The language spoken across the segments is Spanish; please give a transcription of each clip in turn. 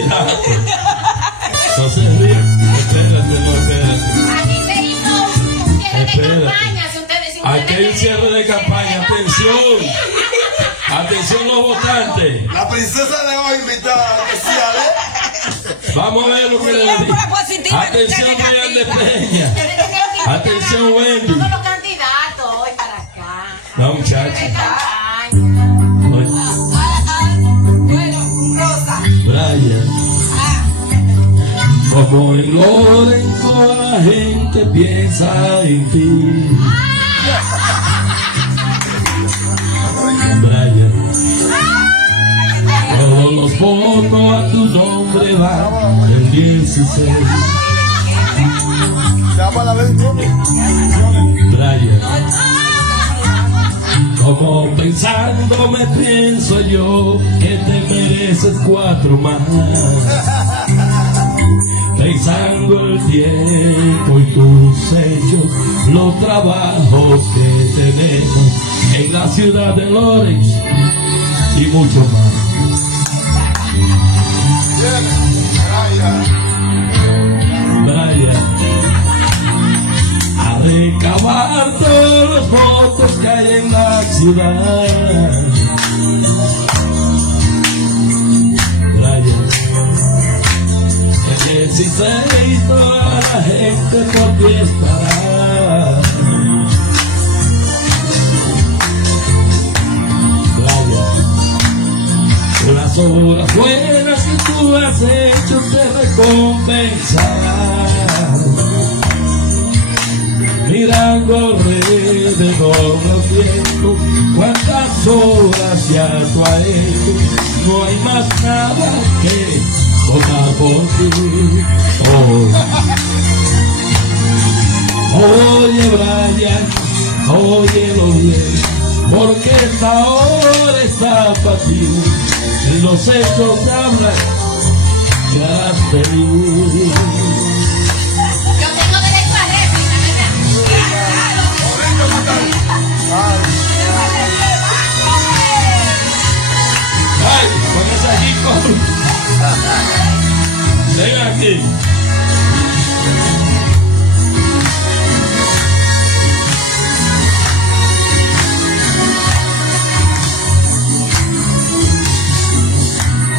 candidato. No se ríe. Espérate, no, espérate. Aquí se hizo un cierre de campaña. Si ustedes, Aquí hay un cierre de campaña. Atención. Atención los votantes. La princesa de hoy invitada especial, ¿eh? Vamos a ver lo que le digo. Atención, Brian de Peña. Atención, Wendy. todos los candidatos hoy para acá. No, muchachos. Brian. Como en Lorenzo la gente piensa en ti. Brian. Todos los votos a tu nombre van el 16. Brian. Como pensando me pienso yo que te mereces 4 más. Pensando el tiempo y tus hechos, los trabajos que tenemos en la ciudad de Lorenzo y mucho más. Brian, a recabar todos los votos que hay en la ciudad. Brian, el 16 toda la gente por ti estará. Brian, las obras buenas que tú has hecho te recompensarán. Mirando alrededor del tiempo, cuántas horas ya tú has hecho, no hay más nada que votar por ti. Oye Brian, óyelo bien, porque esta hora está para ti, y los hechos hablan, que harás feliz. Ay, con esa chico. Ven aquí.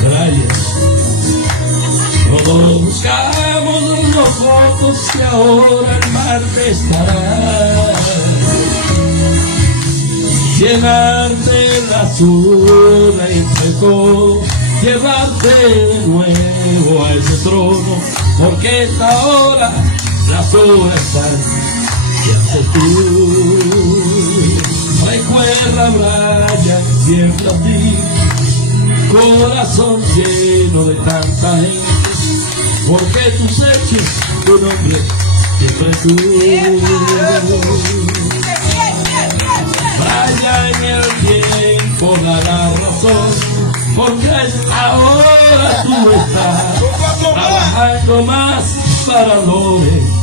Brian, todos buscamos unos votos y ahora el martes estará. Llenarte la zurda y todo, llevarte de nuevo a ese trono, porque esta hora las horas están, ¿qué haces tú? Recuerda Brian, siempre a ti, corazón lleno de tanta gente, porque tus hechos, tu nombre, siempre tú. Brian, en el tiempo da la razón, porque ahora tú estás trabajando más para Lorenzo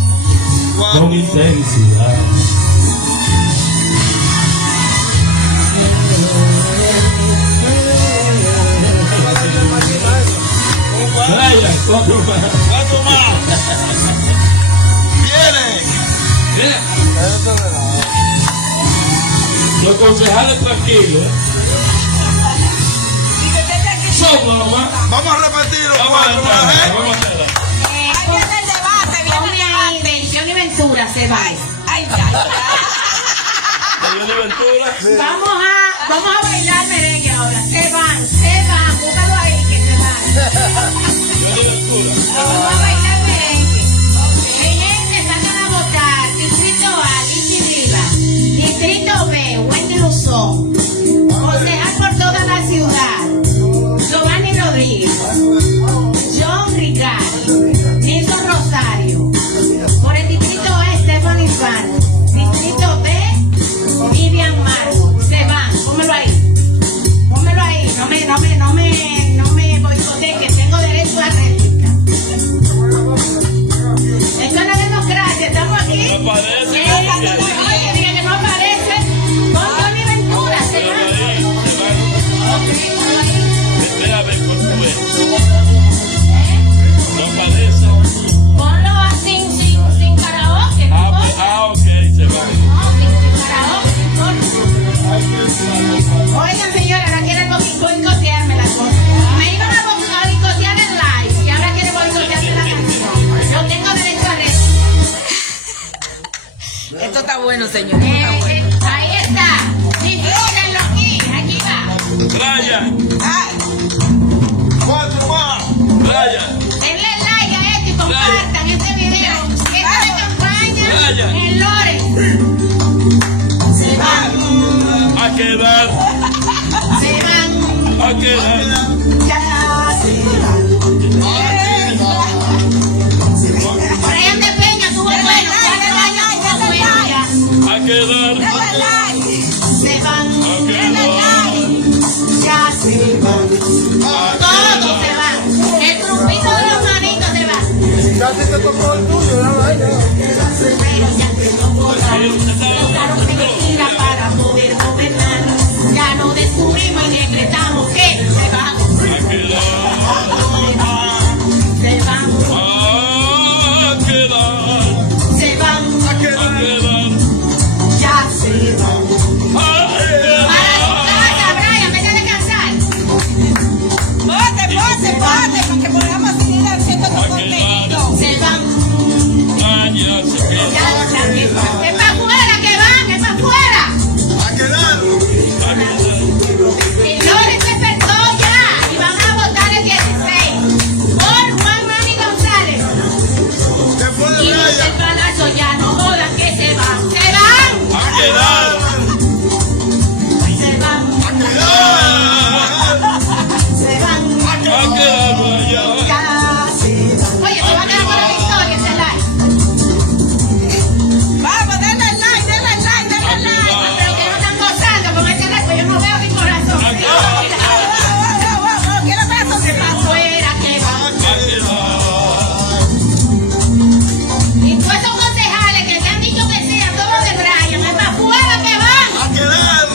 con intensidad. Brian, ¿cuánto más? Viene. Los concejales tranquilos. Somos nomás. Vamos a repetirlo. Vamos a hacerlo. Johnny Ventura se va. Vamos a bailar merengue ahora. Se van, búscalo ahí que se van. Vamos a bailar merengue. Mi gente, salgan a votar. Distrito A, Lichi Rivas. Distrito B, Wendy Luzón. Concejal por toda la ciudad. Giovanni Rodríguez. John Ricardo. Nilson Rosario. Por el distrito E, Estefan Infante. Distrito B, Vivian Marco. Se van, pónmelo ahí. No me Ya te tocó el tuyo, ya vaya. Pero ya que no votaron mentira para poder gobernar. Ya lo descubrimos y decretamos que se van. Se van. Se van. Ya se van. Para tu casa, Brian, vete a descansar. Vote, para que podamos seguir haciendo tu contenido. Se van. Ya, es para afuera que van, es para afuera. A quedar. Señores, se empezó ya y van a votar el 16 por Juan Manny González. ¿Qué fue de Y los del Brian? Palacio ya no jodan que se van. ¡Se van! A quedar. ¡Se van! ¡Se van! ¡Ya se van! Oye, se van a quedar con la victoria, ese like. Vamos, denle like. Pero que no están gozando con ese like, pues yo no veo mi corazón. ¿Qué le pasa? Se va afuera que van. Y todos esos concejales que te han dicho que sí a todos de Brian, es para afuera que van. A quedar.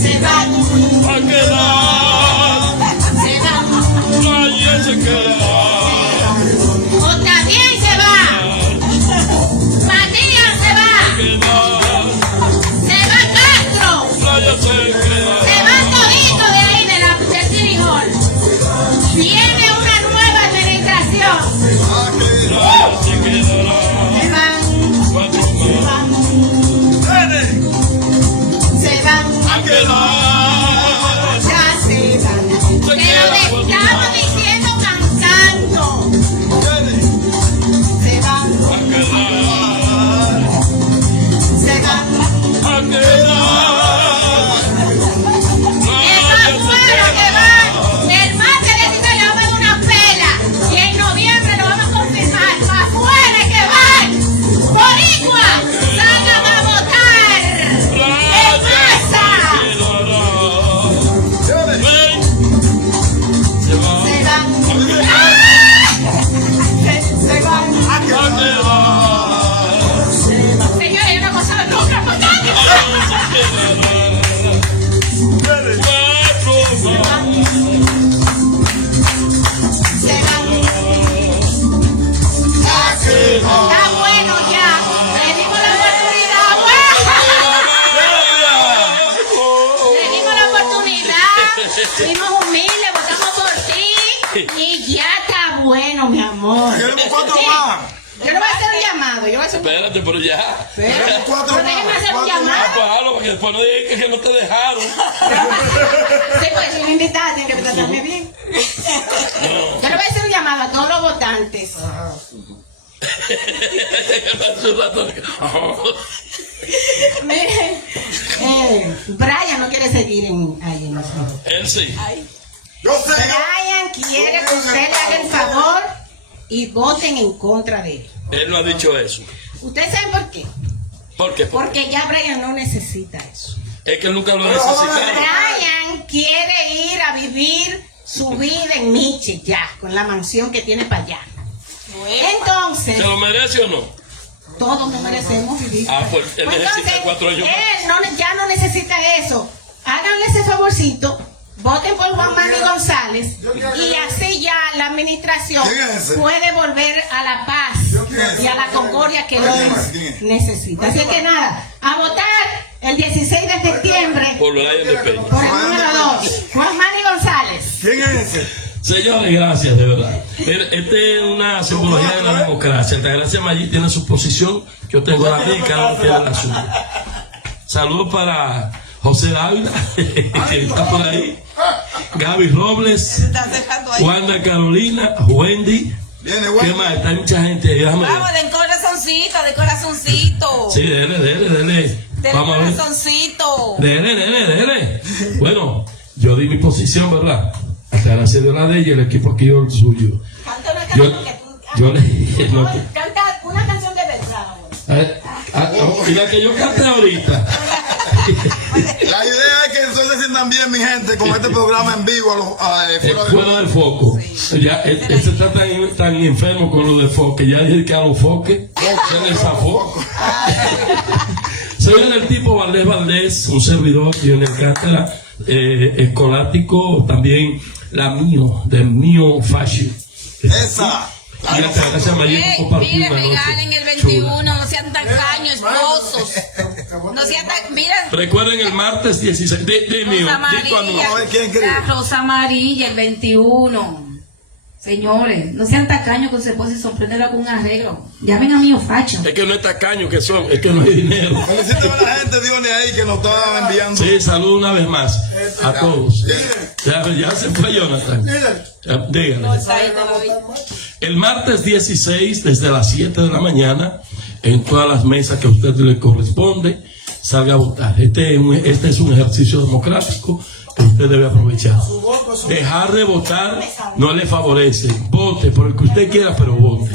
Se van, se van. O también se va. Matías se va. Se va Castro. Se van toditos de ahí del City Hall. Viene una nueva administración. Se van. Se van. Ya se van. Pero le estamos diciendo cantando. Se van. Se van. Es afuera que van. El martes 16 le vamos a dar una pela. Y en noviembre lo vamos a confirmar. ¡Para afuera que van! ¡Boricua! ¡Salgan a votar! ¡En masa! Se van. Se van. Señores, yo no he gozado nunca con nadie. Se van. Está bueno ya. Le dimos la oportunidad. Le dimos la oportunidad. Fuimos humildes, votamos por ti. Y ya está bueno, mi amor. Queremos 4 más. Yo no voy a hacer un llamado. Yo voy a hacer un Espérate, pero ya. Queremos 4 Pero déjeme hacer un más. llamado. Pablo, porque después no digas que no te dejaron. Sí, pues si me invitas, tienen que tratarme bien. Yo le voy a hacer un llamado a todos los votantes. Miren, Brian no quiere seguir ahí en los videos. Él sí. Yo sé. Brian quiere que usted le haga el favor y voten en contra de él. Él no ha dicho eso. ¿Ustedes saben por qué? ¿Por qué? Porque ya Brian no necesita eso. Es que él nunca lo ha necesitado. Brian quiere ir a vivir su vida en Miche ya, con la mansión que tiene para allá. Entonces, ¿Se lo merece o no? todos nos merecemos vivir. Ah, pues él necesita 4 años más. Él ya no necesita eso. Háganle ese favorcito. Voten por Juan Manny González y así ya la administración ¿Quién es ese? puede volver a la paz ¿Quién es? y a la concordia que ¿Quién hoy es? ¿Quién es? necesita. Así que nada, a votar el 16 de septiembre Por Brian de Peña. por el número 2, Juan Manny González. ¿Quién es ese? Señores, gracias, de verdad. Este es una simbología de la democracia. Altagracia Maggi tiene su posición, yo tengo la mía y cada uno tiene la suya. Saludos para José Dávila, que está por ahí, Gaby Robles, Está acercando ahí. Wanda Carolina, Wendy. Viene, ¿Qué güey. más? Está mucha gente ahí. Déjame ver. Vamos, de corazoncito, de corazoncito. Sí, dele. De Vamos a ver. corazoncito. Dele. Bueno, yo di mi posición, ¿verdad? Altagracia dio la de ella y el equipo aquí dio el suyo. Canta una Yo, canción que tú... yo le... no, Canta una canción de verdad. y la que yo canté ahorita. La idea es que entonces se sientan bien, mi gente, con este programa en vivo Fuera del foco. Ya, este está tan enfermo con lo de foco que ya dije que a los foques se les zafó. Soy del tipo Valdés, un servidor que en el cátedra escolástico, también la mío, del mío fashion. Esa. Y la gracias a María por compartir Mire, una noche regalen el 21, no sean tacaños, esposos. No sean tan, mira. Recuerden el martes 16 de mío. Rosa amarilla, la rosa amarilla, el 21. Señores, no sean tacaños que se puede sorprender algún arreglo. Llamen a mi facha. Es que no es tacaño que son, es que no hay dinero. Felicítame a la gente, Diony, ahí que nos está enviando. Sí, saludo una vez más a todos. Ya se fue Jonathan. Díganle. El martes 16, desde las 7 de la mañana, en todas las mesas que a usted le corresponde, salga a votar. Este es un ejercicio democrático que usted debe aprovechar. Dejar de votar no le favorece. Vote por el que usted quiera, pero vote.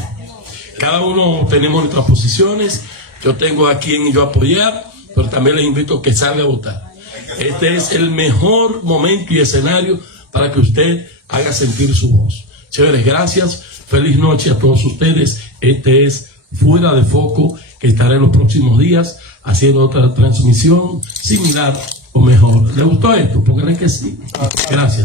Cada uno tenemos nuestras posiciones. Yo tengo a quien yo apoyar, pero también les invito a que salga a votar. Este es el mejor momento y escenario para que usted haga sentir su voz. Señores, gracias. Feliz noche a todos ustedes. Este es Fuera de Foco, que estará en los próximos días haciendo otra transmisión similar o mejor. ¿Le gustó esto? Pónganle que sí. Gracias.